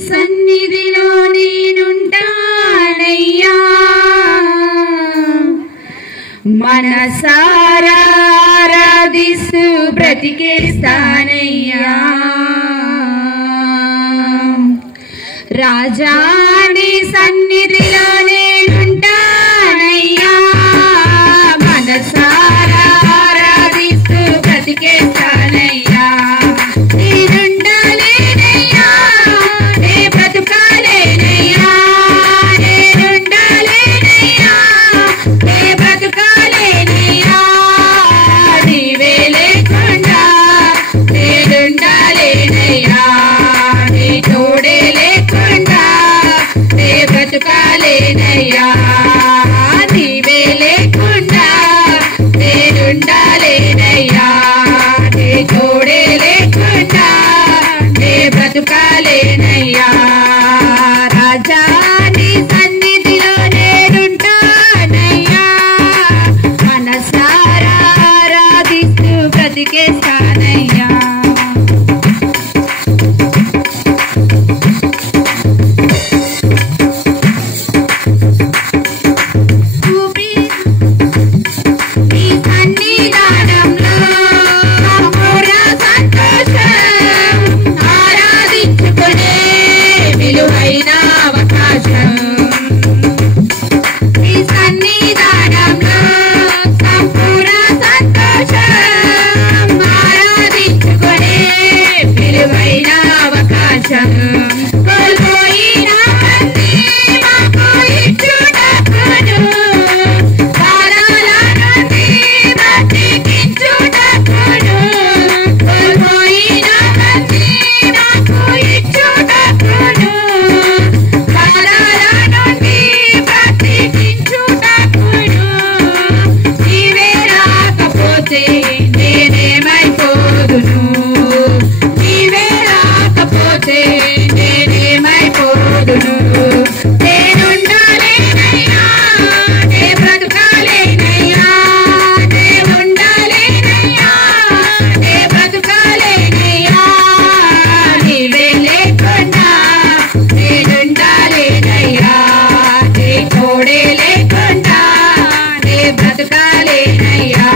సన్నిధిలో నేనుంటానయ్యా మనసారా ఆరాధిస్తూ బ్రతికేస్తానయ్యా రాజా నీ సన్నిధిలో నేనుంటానయ్యా మనసారా ఆరాధిస్తూ బ్రతికేస్తానయ్యా నేనుండాలేనయ్యా నే బ్రతుకాలేనయ్యా నేనుండాలేనయ్యా నే బ్రతుకాలేనయ్యా నీవే లేకుండా నేనుండాలేనయ్యా నీ తోడే లేకుండా నే బ్రతుకాలేనయ్యా నీవే లేకుండా నేనుండాలేనయ్యా నీ తోడే లేకుండా నే బ్రతుకాలేనయ్యా రాజా నీ సన్నిధిలో నేనుంటానయ్యా మనసారా ఆరాధిస్తూ బ్రతికేస్తానయ్యా నీ సన్నిధానంలో సంపూర్ణ సంతోషం ఆరాధించుకునే విలువైన అవకాశం నీ సన్నిధానంలో సంపూర్ణ సంతోషం ఆరాధించుకునే విలువైన అవకాశం కోల్పోయినవన్నీ మాకు ఇచ్చుటకును కాలాలన్నీ బ్రతికించుటకును కోల్పోయినవన్నీ మాకు ఇచ్చుటకును కాలాలన్నీ బ్రతికించుటకును నీవే రాకపోతే నేనేమైపోదును నీవే రాకపోతే నేనేమైపోదును నేనుండాలేనయ్యా నే బ్రతుకాలేనయ్యా నే ఉండాలేనయ్యా నే బ్రతుకాలేనయ్యా నీవే లేకుండా నేనుండాలేనయ్యా నీ తోడే లేకుండా నే బ్రతుకాలేనయ్యా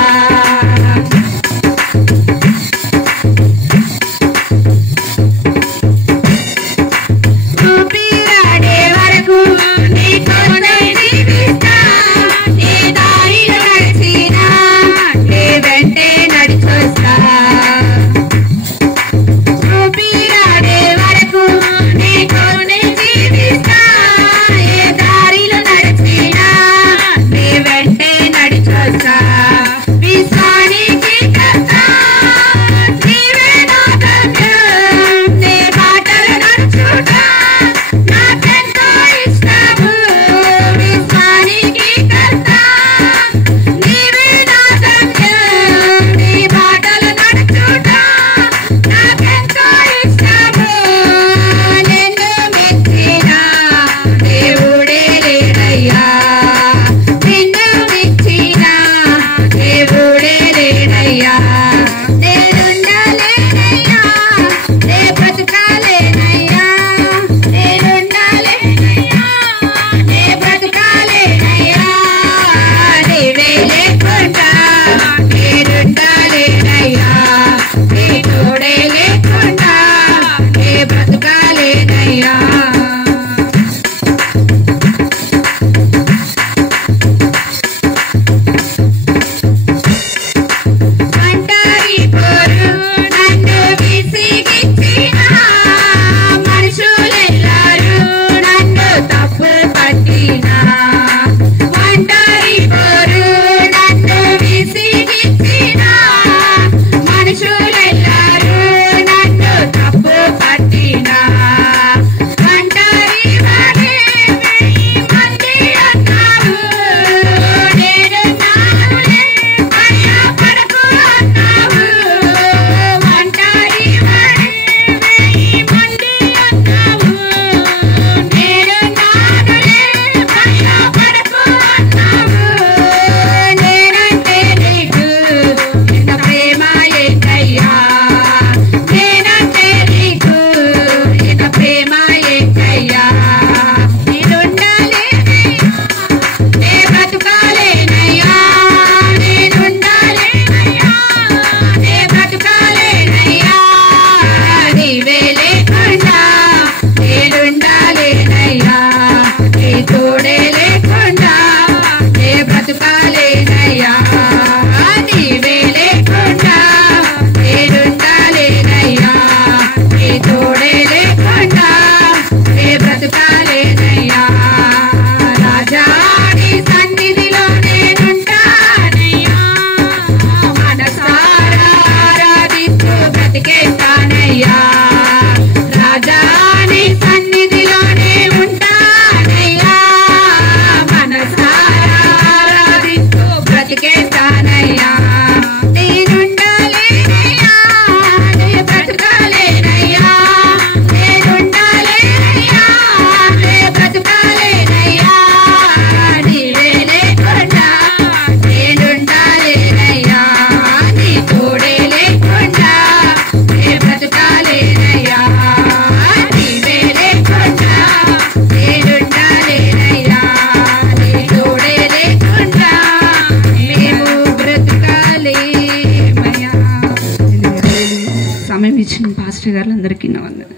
అవకాశం ఇచ్చిన పాస్టర్ గారులందరికీ నా వందనాలు.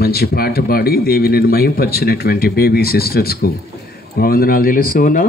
మంచి పాట పాడి దేవిని మహింపరిచినటువంటి బేబీ సిస్టర్స్కు వందనాలు తెలుస్తూ ఉన్నాం.